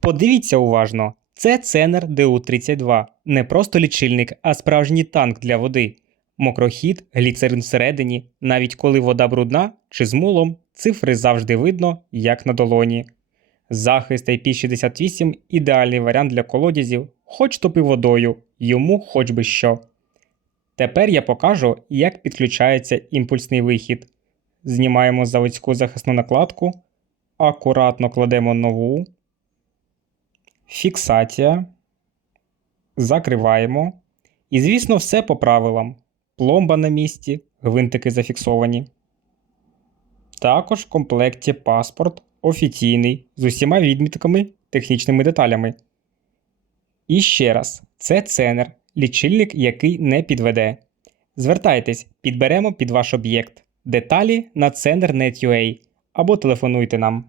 Подивіться уважно, це Ценер ДУ-32, не просто лічильник, а справжній танк для води. Мокрохід, гліцерин всередині, навіть коли вода брудна чи з мулом, цифри завжди видно, як на долоні. Захист IP68 – ідеальний варіант для колодязів, хоч топи водою, йому хоч би що. Тепер я покажу, як підключається імпульсний вихід. Знімаємо заводську захисну накладку, акуратно кладемо нову, фіксація, закриваємо. І, звісно, все по правилам. Пломба на місці, гвинтики зафіксовані. Також в комплекті паспорт офіційний з усіма відмітками, технічними деталями. І ще раз, це ценер, лічильник, який не підведе. Звертайтесь, підберемо під ваш об'єкт. Деталі на Ценер.net.ua або телефонуйте нам.